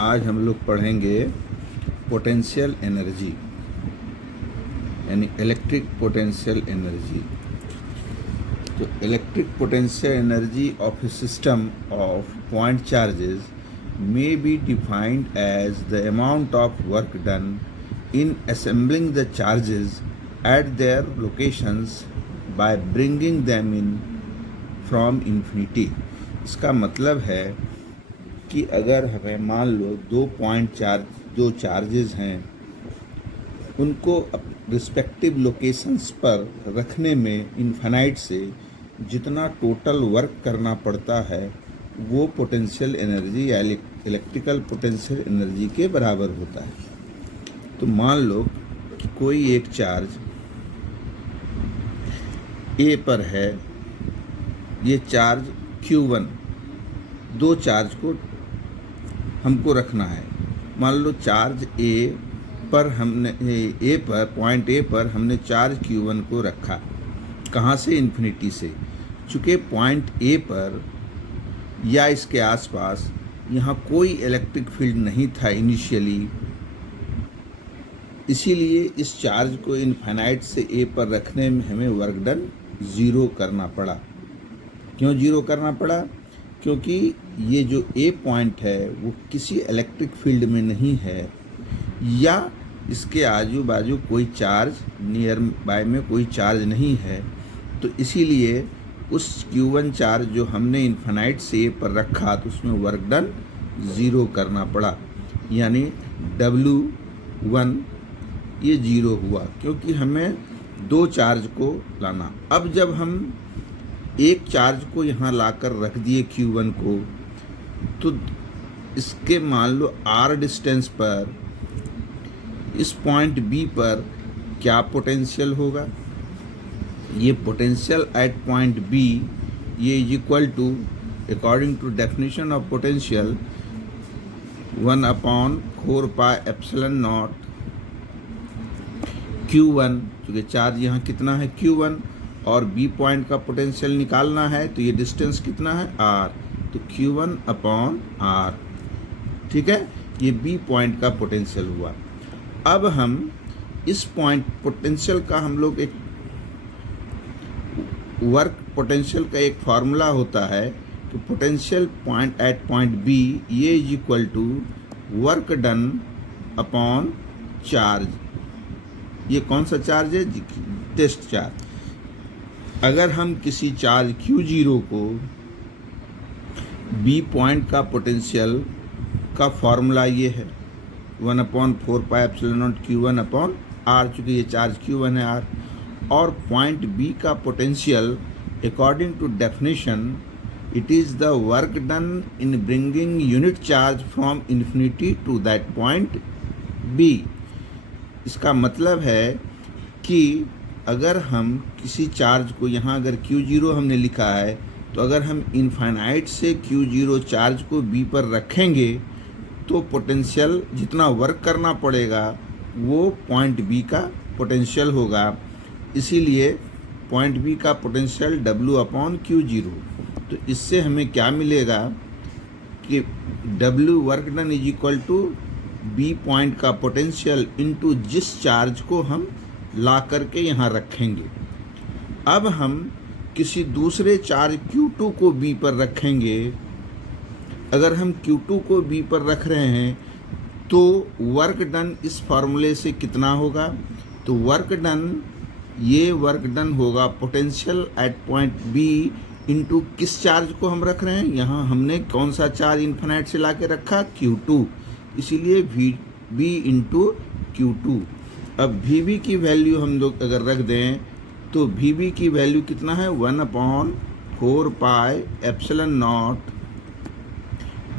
आज हम लोग पढ़ेंगे पोटेंशियल एनर्जी यानी इलेक्ट्रिक पोटेंशियल एनर्जी। तो electric potential energy of A system of point charges may be defined as the amount of work done in assembling the charges at their locations by bringing them in from infinity। इसका मतलब है कि अगर हमें मान लो दो charges हैं, उनको रिस्पेक्टिव लोकेशंस पर रखने में इन्फिनाइट से जितना टोटल वर्क करना पड़ता है वो पोटेंशियल एनर्जी या इलेक्ट्रिकल पोटेंशियल एनर्जी के बराबर होता है। तो मान लो कि कोई एक चार्ज ए पर है, ये चार्ज Q1, दो चार्ज को हमको रखना है। मान लो चार्ज पॉइंट ए पर हमने चार्ज Q1 को रखा। कहाँ से? इन्फिनिटी से। चूँकि पॉइंट ए पर या इसके आसपास यहाँ कोई इलेक्ट्रिक फील्ड नहीं था इनिशियली, इसीलिए इस चार्ज को इनफाइनाइट से ए पर रखने में हमें वर्क डन ज़ीरो करना पड़ा। क्यों ज़ीरो करना पड़ा? क्योंकि ये जो ए पॉइंट है वो किसी इलेक्ट्रिक फील्ड में नहीं है या इसके आजू बाजू कोई चार्ज, नियर बाय में कोई चार्ज नहीं है। तो इसीलिए उस Q1 चार्ज जो हमने इन्फिनाइट से ए पर रखा तो उसमें वर्क डन ज़ीरो करना पड़ा, यानी W1 ये ज़ीरो हुआ क्योंकि हमें दो चार्ज को लाना। अब जब हम एक चार्ज को यहाँ लाकर रख दिए Q1 को, तो इसके मान लो R डिस्टेंस पर इस पॉइंट B पर क्या पोटेंशियल होगा? ये पोटेंशियल एट पॉइंट B ये is equal to, according to definition of potential, 1/4 pi epsilon naught Q1। क्योंकि चार्ज यहाँ कितना है Q1 और B पॉइंट का पोटेंशियल निकालना है तो ये डिस्टेंस कितना है R, तो Q1/R। ठीक है, ये B पॉइंट का पोटेंशियल हुआ। अब हम इस पॉइंट पोटेंशियल का हम लोग एक वर्क पोटेंशियल का एक फार्मूला होता है कि potential point at point B ये is equal to work done upon charge. ये कौन सा चार्ज है? Test charge. अगर हम किसी चार्ज Q0 को B पॉइंट का पोटेंशियल का फार्मूला ये है 1/4 पाई एप्सिलॉन नॉट Q1/R, चूँकि ये चार्ज Q1 है R, और पॉइंट B का potential according to definition it is the work done in bringing unit charge from infinity to that point B। इसका मतलब है कि अगर हम किसी चार्ज को यहाँ अगर Q0 हमने लिखा है, तो अगर हम इनफाइनाइट से Q0 चार्ज को B पर रखेंगे तो पोटेंशियल जितना वर्क करना पड़ेगा वो पॉइंट B का पोटेंशियल होगा। इसीलिए पॉइंट B का पोटेंशियल W/Q0। तो इससे हमें क्या मिलेगा कि W work done is equal to B point का पोटेंशियल इनटू जिस चार्ज को हम ला करके यहाँ रखेंगे। अब हम किसी दूसरे चार्ज Q2 को B पर रखेंगे। अगर हम Q2 को B पर रख रहे हैं तो वर्क डन इस फार्मूले से कितना होगा? तो वर्क डन होगा potential at point B into किस चार्ज को हम रख रहे हैं? यहाँ हमने कौन सा चार्ज इन्फिनाइट से ला के रखा? Q2, इसीलिए VB इंटू Q2। अब VB की वैल्यू हम लोग अगर रख दें तो VB की वैल्यू कितना है? 1/4 पाई एप्सिलॉन नॉट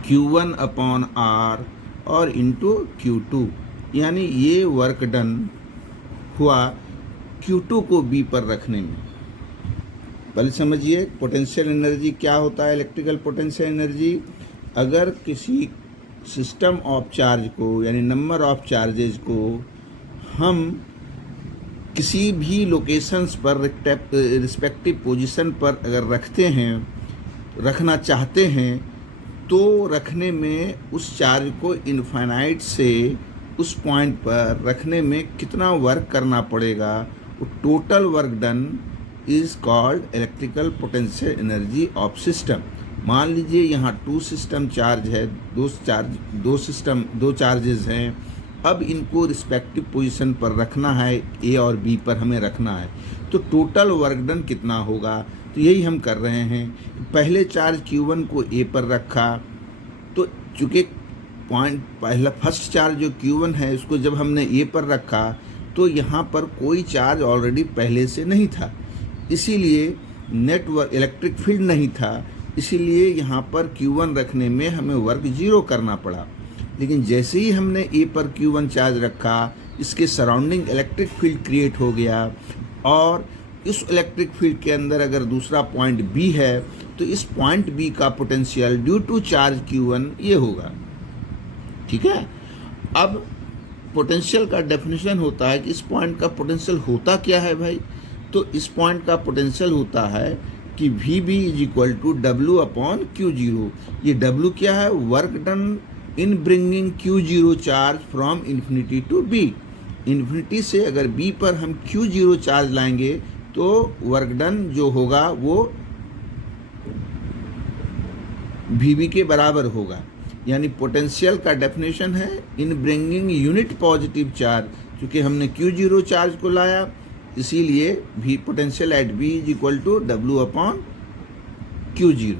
Q1/R और इंटू Q2, यानी ये वर्क डन हुआ Q2 को B पर रखने में। पहले समझिए पोटेंशियल एनर्जी क्या होता है। इलेक्ट्रिकल पोटेंशियल एनर्जी, अगर किसी सिस्टम ऑफ चार्ज को यानी नंबर ऑफ चार्जेस को हम किसी भी लोकेशंस पर रिस्पेक्टिव पोजीशन पर अगर रखना चाहते हैं तो रखने में उस चार्ज को इनफाइनाइट से उस पॉइंट पर रखने में कितना वर्क करना पड़ेगा, वो total work done is called electrical potential energy of system. मान लीजिए यहाँ टू सिस्टम चार्ज है, दो चार्जेस हैं। अब इनको रिस्पेक्टिव पोजीशन पर रखना है, ए और बी पर हमें रखना है, तो टोटल वर्क डन कितना होगा। तो यही हम कर रहे हैं। पहले चार्ज Q1 को ए पर रखा, तो चूँकि पहला फर्स्ट चार्ज जो Q1 है उसको जब हमने ए पर रखा तो यहाँ पर कोई चार्ज ऑलरेडी पहले से नहीं था, इसीलिए नेटवर्क इलेक्ट्रिक फील्ड नहीं था, इसीलिए यहाँ पर Q1 रखने में हमें वर्क 0 करना पड़ा। लेकिन जैसे ही हमने ए पर Q1 चार्ज रखा, इसके सराउंडिंग इलेक्ट्रिक फील्ड क्रिएट हो गया, और इस इलेक्ट्रिक फील्ड के अंदर अगर दूसरा पॉइंट बी है तो इस पॉइंट बी का potential due to charge Q1 ये होगा। ठीक है। अब पोटेंशियल का डेफिनेशन होता है कि इस पॉइंट का पोटेंशियल होता क्या है भाई। तो इस पॉइंट का पोटेंशियल होता है कि VB is equal to W/Q0। ये W क्या है, work done in bringing Q0 charge from infinity to B। Infinity से अगर B पर हम Q0 चार्ज लाएंगे तो वर्क डन जो होगा वो VB के बराबर होगा। यानी पोटेंशियल का डेफिनेशन है in bringing unit positive charge. क्योंकि हमने Q0 चार्ज को लाया, इसीलिए भी potential at B is equal to W/Q0।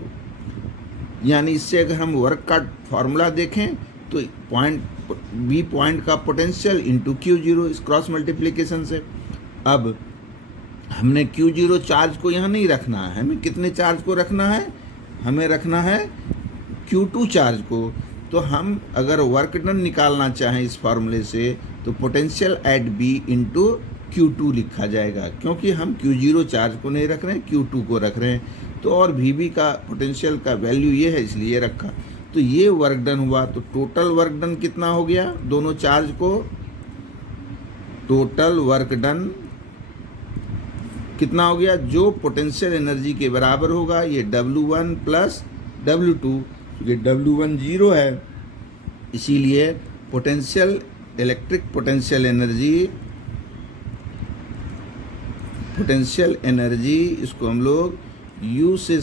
यानी इससे अगर हम वर्क का फॉर्मूला देखें तो B पॉइंट का पोटेंशियल इंटू Q0 इस क्रॉस मल्टीप्लिकेशन से। अब हमने Q0 चार्ज को यहाँ नहीं रखना है, हमें कितने चार्ज को रखना है, हमें रखना है Q2 चार्ज को। तो हम अगर वर्क डन निकालना चाहें इस फार्मूले से तो potential at B into Q2 लिखा जाएगा, क्योंकि हम Q0 चार्ज को नहीं रख रहे हैं, Q2 को रख रहे हैं। तो और VB का पोटेंशियल का वैल्यू ये है, इसलिए रखा। तो ये वर्क डन हुआ। तो टोटल वर्क डन कितना हो गया दोनों चार्ज को, टोटल वर्क डन कितना हो गया, जो पोटेंशियल एनर्जी के बराबर होगा, ये W1 प्लस W2। ये W1 0 है, इसीलिए पोटेंशियल इलेक्ट्रिक पोटेंशियल एनर्जी इसको हम लोग U से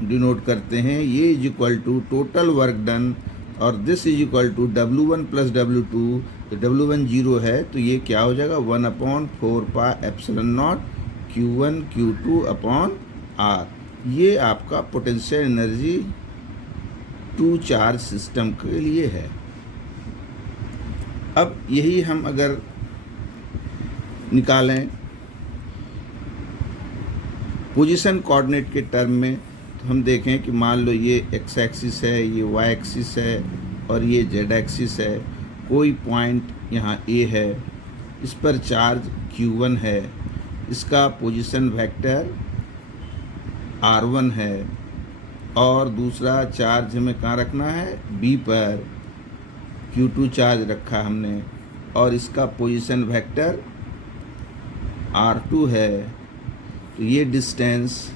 डिनोट करते हैं। ये is equal to total work done, और this is equal to W1 plus W2। तो W1 0 है, तो ये क्या हो जाएगा 1/4πε0 Q1 Q2/R। ये आपका potential energy two charge system के लिए है। अब यही हम अगर निकालें पोजीशन कोऑर्डिनेट के टर्म में, तो हम देखें कि मान लो ये एक्स एक्सिस है, ये वाई एक्सिस है और ये जेड एक्सिस है। कोई पॉइंट यहाँ ए है, इस पर चार्ज Q1 है, इसका पोजीशन वेक्टर R1 है, और दूसरा चार्ज हमें कहाँ रखना है, B पर Q2 चार्ज रखा हमने, और इसका पोजीशन वेक्टर R2 है। तो ये डिस्टेंस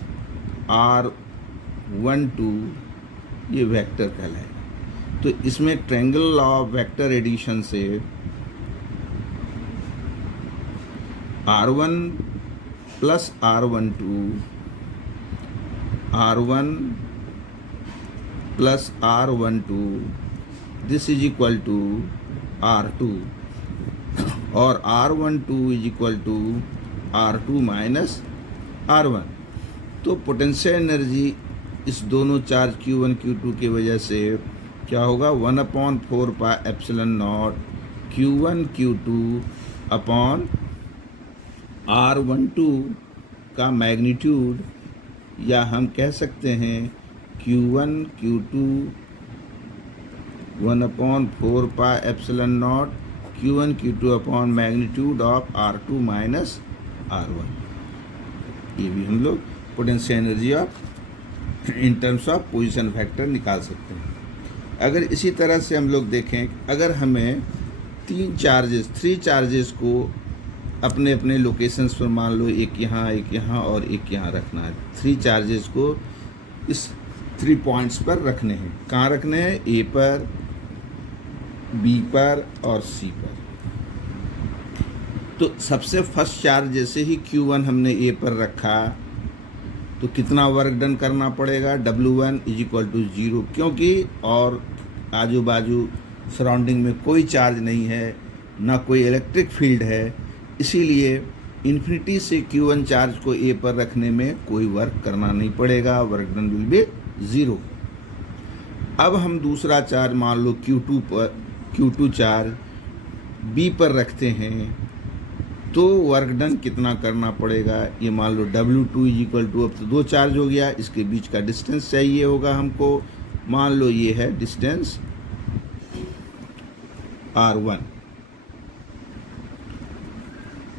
R12 ये वेक्टर कहलाएगा। तो इसमें triangle law of vector addition से R1 plus R12 R1 plus R12 this is equal to R2, और R12 is equal to R2 minus R1। तो पोटेंशियल एनर्जी इस दोनों चार्ज Q1 Q2 की वजह से क्या होगा 1/4πε0 Q1 Q2/R12 का मैग्नीट्यूड, या हम कह सकते हैं Q1 Q2 1/4πε0 Q1 Q2/मैग्नीट्यूड of R2 minus R1। ये भी हम लोग potential energy of in terms of position factor निकाल सकते हैं। अगर इसी तरह से हम लोग देखें, अगर हमें थ्री चार्जेस को अपने अपने लोकेशंस पर, मान लो एक यहाँ और एक यहाँ रखना है, 3 चार्जेस को इस 3 पॉइंट्स पर रखने हैं। कहाँ रखने हैं? ए पर, बी पर और सी पर। तो सबसे फर्स्ट चार्ज जैसे ही Q1 हमने ए पर रखा तो कितना वर्क डन करना पड़ेगा? W1 = 0, क्योंकि और आजू बाजू सराउंडिंग में कोई चार्ज नहीं है, ना कोई इलेक्ट्रिक फील्ड है, इसीलिए इन्फिनिटी से Q1 चार्ज को ए पर रखने में कोई वर्क करना नहीं पड़ेगा, वर्क डन विल बी 0। अब हम दूसरा चार्ज मान लो Q2 चार्ज बी पर रखते हैं तो वर्क डन कितना करना पड़ेगा? ये मान लो W2 = अब तो 2 चार्ज हो गया, इसके बीच का डिस्टेंस चाहिए होगा हमको। मान लो ये है डिस्टेंस R1,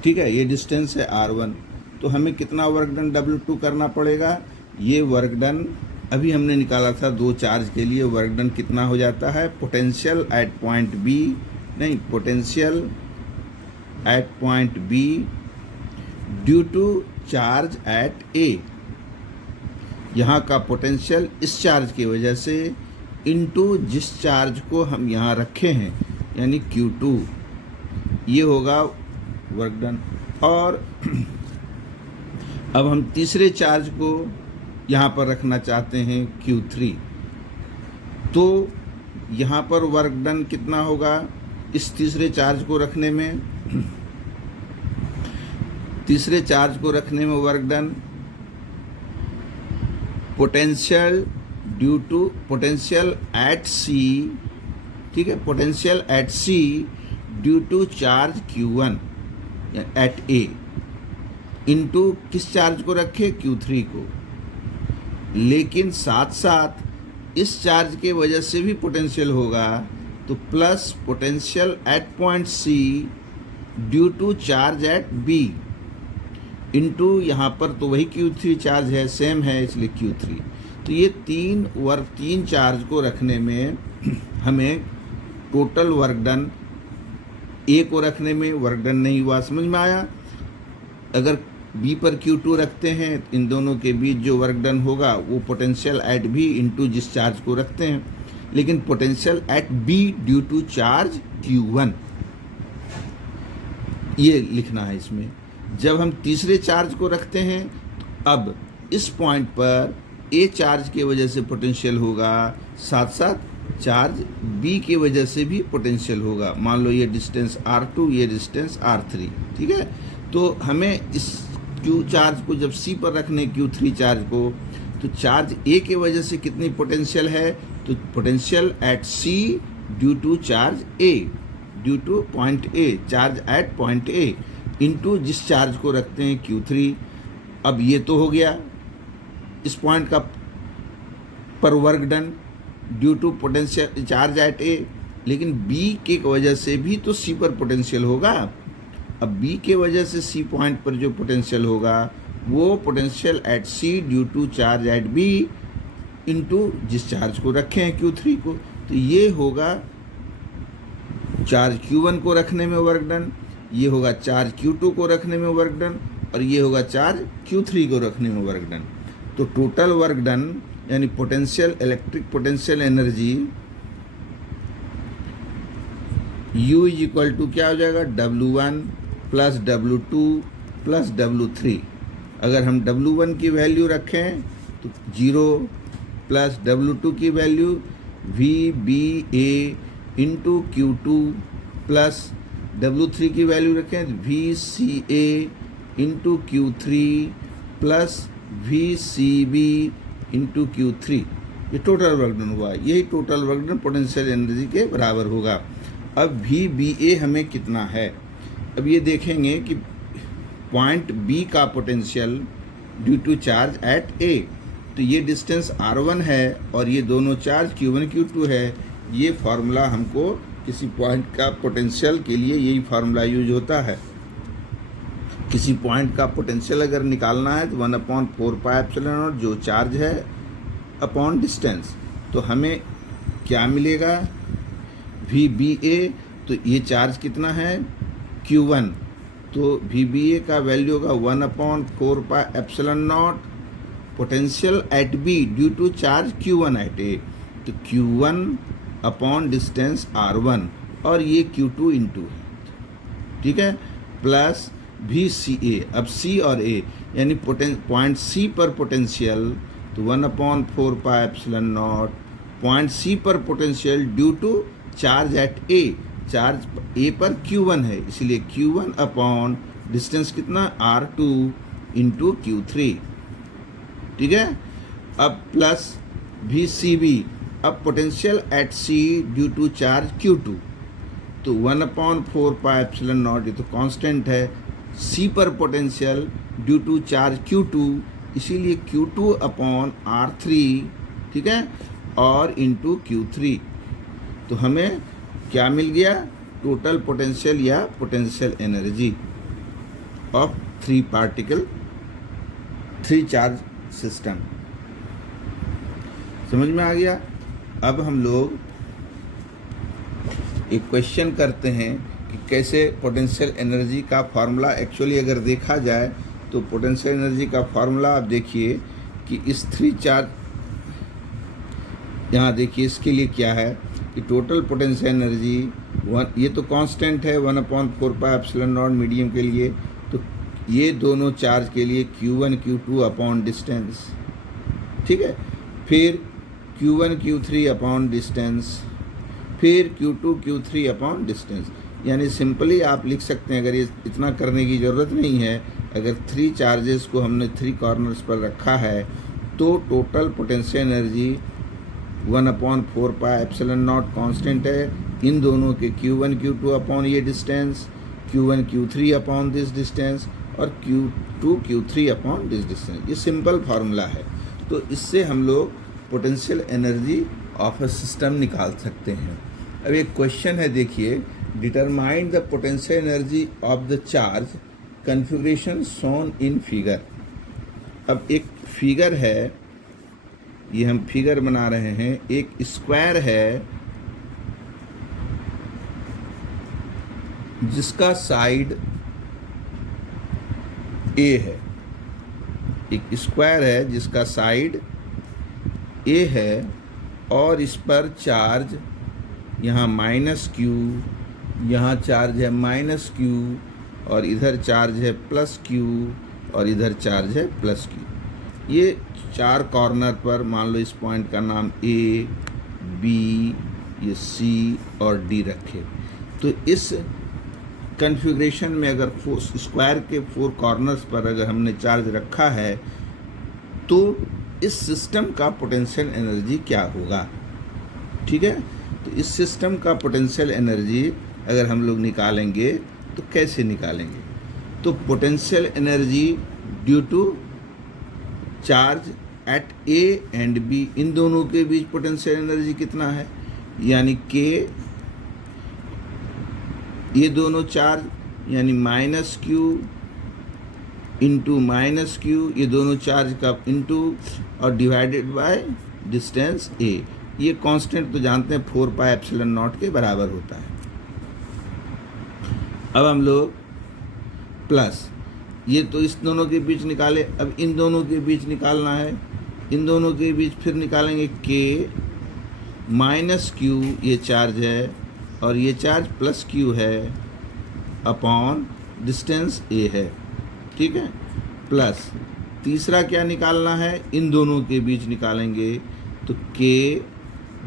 ठीक है, ये डिस्टेंस है R1। तो हमें कितना वर्क डन W2 करना पड़ेगा? ये वर्क डन अभी हमने निकाला था 2 चार्ज के लिए, वर्क डन कितना हो जाता है? पोटेंशियल एट पॉइंट बी, नहीं, potential at point B due to charge at A. यहाँ का पोटेंशियल इस चार्ज की वजह से इनटू जिस चार्ज को हम यहाँ रखे हैं यानी Q2, ये होगा वर्क डन। और अब हम तीसरे चार्ज को यहाँ पर रखना चाहते हैं Q3, तो यहाँ पर वर्क डन कितना होगा इस तीसरे चार्ज को रखने में? तीसरे चार्ज को रखने में work done potential due to potential at C, ठीक है, potential at C due to charge Q1 at A into किस चार्ज को रखे? Q3 को। लेकिन साथ साथ इस चार्ज के वजह से भी पोटेंशियल होगा, तो plus potential at point C due to charge at B into यहाँ पर तो वही Q3 चार्ज है, सेम है, इसलिए Q3। तो ये 3 चार्ज को रखने में हमें टोटल वर्क डन, ए को रखने में वर्क डन नहीं हुआ, समझ में आया? अगर बी पर Q2 रखते हैं, इन दोनों के बीच जो वर्क डन होगा वो पोटेंशियल एट बी इनटू जिस चार्ज को रखते हैं, लेकिन potential at B due to charge Q1, ये लिखना है इसमें। जब हम तीसरे चार्ज को रखते हैं तो अब इस पॉइंट पर ए चार्ज की वजह से पोटेंशियल होगा, साथ साथ चार्ज बी की वजह से भी पोटेंशियल होगा। मान लो ये डिस्टेंस R2, ये डिस्टेंस R3, ठीक है। तो हमें इस Q चार्ज को जब C पर रखने Q3 चार्ज को, तो चार्ज A की वजह से कितनी पोटेंशियल है? तो potential at C due to charge A, due to point A, charge at point A into जिस चार्ज को रखते हैं Q3। अब ये तो हो गया इस पॉइंट का पर work done due to potential charge at A, लेकिन B की वजह से भी तो C पर पोटेंशियल होगा। अब B के वजह से C पॉइंट पर जो पोटेंशियल होगा वो potential at C due to charge at B into जिस चार्ज को रखे हैं Q3 को, तो ये होगा चार्ज Q1 को रखने में वर्क डन, ये होगा चार्ज Q2 को रखने में वर्क डन, और ये होगा चार्ज Q3 को रखने में वर्क डन। तो टोटल वर्क डन यानी potential, electric potential energy U = क्या हो जाएगा? W1 plus W2 plus W3। अगर हम W1 की वैल्यू रखें तो 0 प्लस W2 की value VBA into Q2 plus W3 की वैल्यू रखें तो VCA into Q3 plus VCB into Q3। ये टोटल वर्क डन हुआ, यही total work done potential energy के बराबर होगा। अब VBA हमें कितना है? अब ये देखेंगे कि पॉइंट B का potential due to charge at A, तो ये डिस्टेंस R1 है और ये दोनों चार्ज Q1 Q2 है। ये फार्मूला हमको किसी पॉइंट का पोटेंशियल के लिए यही फार्मूला यूज होता है। किसी पॉइंट का पोटेंशियल अगर निकालना है तो 1/4πε0 जो चार्ज है अपॉन डिस्टेंस, तो हमें क्या मिलेगा? VBA, तो ये चार्ज कितना है? Q1, तो VBA का वैल्यू होगा 1/4πε0 potential at B due to charge Q1 at A, तो Q1 अपॉन डिस्टेंस R1 और ये Q2 इंटू है, ठीक है, प्लस VCA। अब C और A यानी पॉइंट C पर पोटेंशियल, तो 1/4 pi epsilon naught point C पर potential due to charge at A, charge A पर Q1 है, इसलिए Q1 अपॉन डिस्टेंस कितना R2 इंटू Q3, ठीक है। अब प्लस VCB, अब potential at C due to charge Q2, तो 1/4 पाई एप्सिलॉन नॉट, ये तो कांस्टेंट है, C पर potential due to charge Q2, इसीलिए Q2 अपॉन R3, ठीक है, और इंटू Q3। तो हमें क्या मिल गया, टोटल पोटेंशियल या potential energy of 3 charge system. समझ में आ गया। अब हम लोग एक क्वेश्चन करते हैं कि कैसे पोटेंशियल एनर्जी का फार्मूला, एक्चुअली अगर देखा जाए तो पोटेंशियल एनर्जी का फार्मूला आप देखिए कि इस 3 चार्ज, यहाँ देखिए इसके लिए क्या है कि टोटल पोटेंशियल एनर्जी ये तो कांस्टेंट है 1/4 पाई एप्सिलॉन नॉट मीडियम के लिए, तो ये दोनों चार्ज के लिए Q1 Q2 अपॉन डिस्टेंस, ठीक है, फिर Q1 Q3 अपॉन डिस्टेंस, फिर Q2 Q3 अपॉन डिस्टेंस। यानी सिंपली आप लिख सकते हैं, अगर ये इतना करने की ज़रूरत नहीं है, अगर 3 चार्जेस को हमने 3 कॉर्नर्स पर रखा है तो total potential energy 1/4 pi epsilon not constant है, इन दोनों के Q1 Q2 अपॉन ये distance, Q1 Q3 upon this distance और Q2 Q3 upon this distance. ये सिंपल फार्मूला है, तो इससे हम लोग potential energy of a system निकाल सकते हैं। अब एक क्वेश्चन है, देखिए, determine the potential energy of the charge configuration shown in figure. अब एक फिगर है, ये हम फिगर बना रहे हैं, एक स्क्वायर है जिसका साइड A है, एक स्क्वायर है जिसका साइड A है और इस पर चार्ज यहाँ -Q, यहाँ चार्ज है -Q और इधर चार्ज है +Q और इधर चार्ज है +Q। ये 4 कॉर्नर पर, मान लो इस पॉइंट का नाम A, B, ये C और D रखे, तो इस कन्फिग्रेशन में अगर स्क्वायर के 4 कॉर्नर्स पर अगर हमने चार्ज रखा है तो इस सिस्टम का पोटेंशियल एनर्जी क्या होगा, ठीक है। तो इस सिस्टम का पोटेंशियल एनर्जी अगर हम लोग निकालेंगे तो कैसे निकालेंगे, तो potential energy due to charge at A and B, इन दोनों के बीच पोटेंशियल एनर्जी कितना है, यानी K, ये दोनों चार्ज यानी -Q इंटू -Q, ये दोनों चार्ज का इंटू और डिवाइडेड बाय डिस्टेंस A। ये कांस्टेंट तो जानते हैं 4 पाई एप्सिलॉन नॉट के बराबर होता है। अब हम लोग प्लस, ये तो इस दोनों के बीच निकाले, अब इन दोनों के बीच निकालना है, इन दोनों के बीच फिर निकालेंगे K -Q, ये चार्ज है और ये चार्ज +Q है अपॉन डिस्टेंस A है, ठीक है, प्लस तीसरा क्या निकालना है, इन दोनों के बीच निकालेंगे, तो K,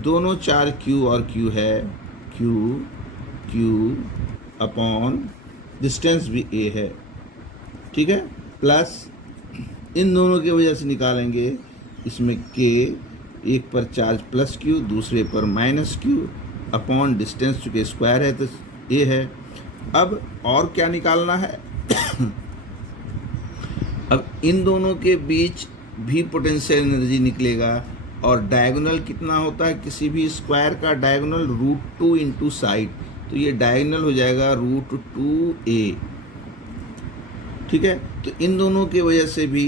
दोनों चार्ज Q और Q है, Q अपॉन डिस्टेंस भी A है, ठीक है, प्लस इन दोनों की वजह से निकालेंगे, इसमें K, एक पर चार्ज +Q दूसरे पर -Q अपॉन डिस्टेंस, चूँकि स्क्वायर है तो A है। अब और क्या निकालना है अब इन दोनों के बीच भी पोटेंशियल एनर्जी निकलेगा और डायगोनल कितना होता है किसी भी स्क्वायर का, डायगोनल √2 इंटू साइड, तो ये डायगोनल हो जाएगा √2A, ठीक है। तो इन दोनों की वजह से भी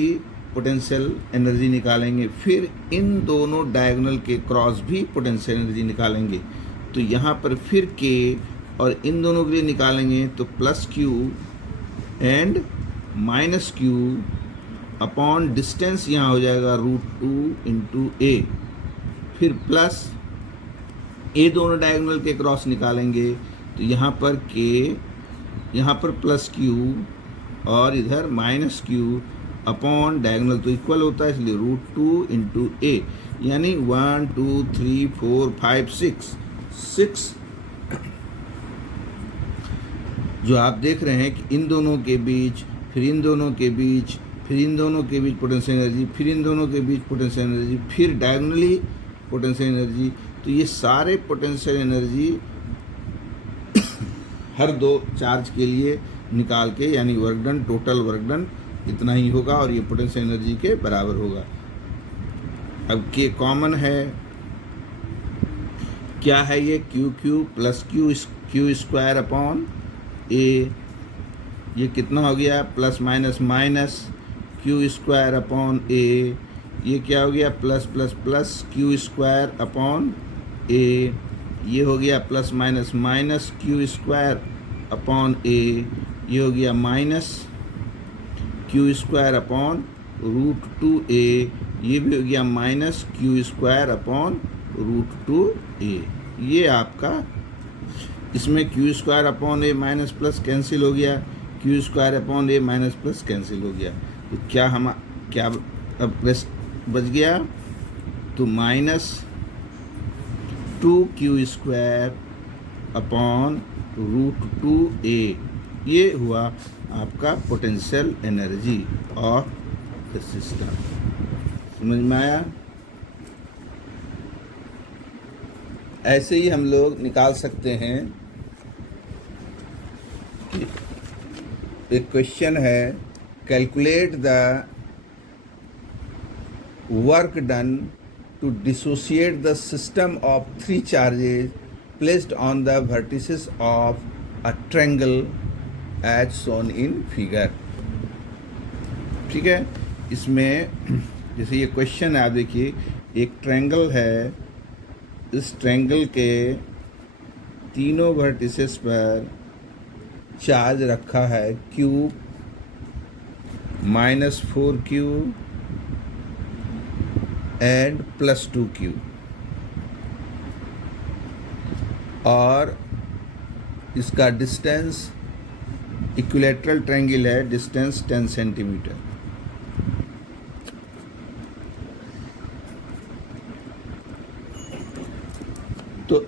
पोटेंशियल एनर्जी निकालेंगे, फिर इन दोनों डायगोनल के क्रॉस भी पोटेंशियल एनर्जी निकालेंगे, तो यहाँ पर फिर K और इन दोनों के लिए निकालेंगे तो +Q and -Q upon distance यहाँ हो जाएगा √2 इंटू ए, फिर प्लस ए दोनों डायगोनल के क्रॉस निकालेंगे तो यहाँ पर के, यहाँ पर प्लस क्यू और इधर माइनस क्यू, अपॉन डायगोनल तो इक्वल होता है इसलिए √2 इंटू ए, यानी 1 2 3 4 5 6 जो आप देख रहे हैं कि इन दोनों के बीच, फिर इन दोनों के बीच, फिर इन दोनों के बीच पोटेंशियल एनर्जी, फिर इन दोनों के बीच पोटेंशियल एनर्जी, फिर डायगोनली पोटेंशियल एनर्जी, तो ये सारे पोटेंशियल एनर्जी हर दो चार्ज के लिए निकाल के, यानी work done, total work done इतना ही होगा और ये पोटेंशियल एनर्जी के बराबर होगा। अब के कॉमन है, क्या है ये, Q plus Q square upon A, ये कितना हो गया, plus minus minus Q square upon A, ये क्या हो गया, plus plus plus Q square upon A, ये हो गया plus minus minus Q square upon A, ये हो गया minus Q square upon √2a, ये भी हो गया minus Q square upon √2a। ये आपका, इसमें क्यू स्क्वायर अपॉन ए माइनस प्लस कैंसिल हो गया, क्यू स्क्वायर अपॉन ए माइनस प्लस कैंसिल हो गया, तो क्या अब रेस्ट बच गया, तो -2q स्क्वायर अपॉन √2a, ये हुआ आपका potential energy of the system. समझ में आया? ऐसे ही हम लोग निकाल सकते हैं कि एक क्वेश्चन है, calculate the work done to dissociate the system of 3 charges placed on the vertices of a triangle as shown in figure. ठीक है, इसमें जैसे ये क्वेश्चन है, आप देखिए एक ट्रायंगल है, इस ट्रायंगल के तीनों वर्टिसेस पर चार्ज रखा है Q, -4Q एंड +2Q, और इसका डिस्टेंस, इक्विलैटरल ट्रायंगल है, डिस्टेंस 10 सेंटीमीटर। तो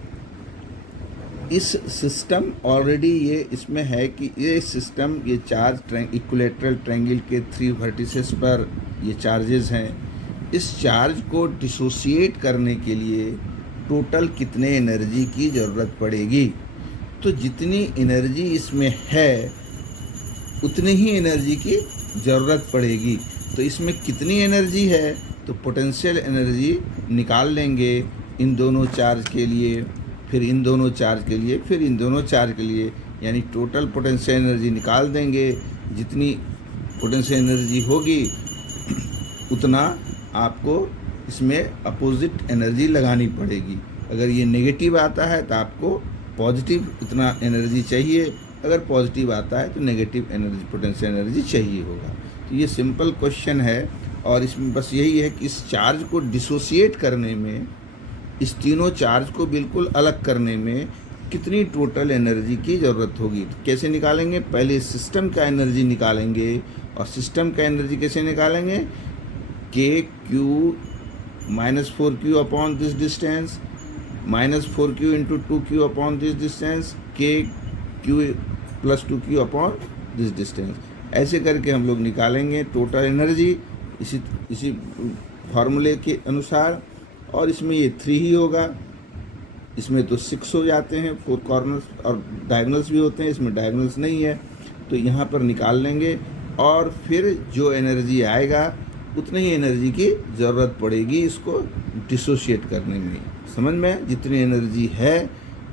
इस सिस्टम ऑलरेडी ये इसमें है कि ये सिस्टम, ये चार्ज इक्विलैटरल ट्रायंगल के 3 वर्टिसेस पर ये चार्जेस हैं। इस चार्ज को डिसोशिएट करने के लिए टोटल कितने एनर्जी की ज़रूरत पड़ेगी, तो जितनी एनर्जी इसमें है उतनी ही एनर्जी की ज़रूरत पड़ेगी। तो इसमें कितनी एनर्जी है, तो पोटेंशियल एनर्जी निकाल लेंगे इन दोनों चार्ज के लिए, फिर इन दोनों चार्ज के लिए, फिर इन दोनों चार्ज के लिए, यानी टोटल पोटेंशियल एनर्जी निकाल देंगे। जितनी पोटेंशियल एनर्जी होगी उतना आपको इसमें अपोजिट एनर्जी लगानी पड़ेगी। अगर ये नेगेटिव आता है तो आपको पॉजिटिव इतना एनर्जी चाहिए, अगर पॉजिटिव आता है तो नेगेटिव एनर्जी, पोटेंशियल एनर्जी चाहिए होगा। तो ये सिंपल क्वेश्चन है और इसमें बस यही है कि इस चार्ज को डिसोशिएट करने में, इस तीनों चार्ज को बिल्कुल अलग करने में कितनी टोटल एनर्जी की ज़रूरत होगी। तो कैसे निकालेंगे, पहले सिस्टम का एनर्जी निकालेंगे, और सिस्टम का एनर्जी कैसे निकालेंगे, KQ -4Q upon this distance, -4Q into 2Q upon this distance, KQ + 2Q upon this distance. ऐसे करके हम लोग निकालेंगे टोटल एनर्जी इसी फार्मूले के अनुसार। और इसमें ये 3 ही होगा, इसमें तो 6 हो जाते हैं, 4 कॉर्नर्स और डायगोनल्स भी होते हैं, इसमें डायगोनल्स नहीं है, तो यहाँ पर निकाल लेंगे। और फिर जो एनर्जी आएगा उतनी ही एनर्जी की ज़रूरत पड़ेगी इसको डिसोशिएट करने में। समझ में, जितनी एनर्जी है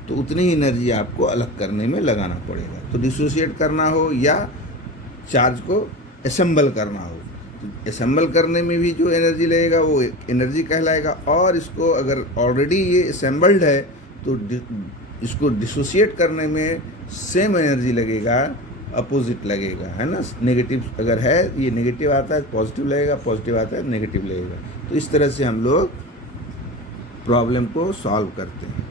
तो उतनी ही एनर्जी आपको अलग करने में लगाना पड़ेगा। तो डिसोशिएट करना हो या चार्ज को असेंबल करना हो, तो असेंबल करने में भी जो एनर्जी लगेगा वो एनर्जी कहलाएगा। और इसको अगर ऑलरेडी ये असेंबल्ड है तो इसको डिसोशिएट करने में सेम एनर्जी लगेगा अपोजिट लगेगा, है ना। नेगेटिव अगर है, ये नेगेटिव आता है पॉजिटिव लगेगा, पॉजिटिव आता है नेगेटिव लगेगा। तो इस तरह से हम लोग प्रॉब्लम को सॉल्व करते हैं।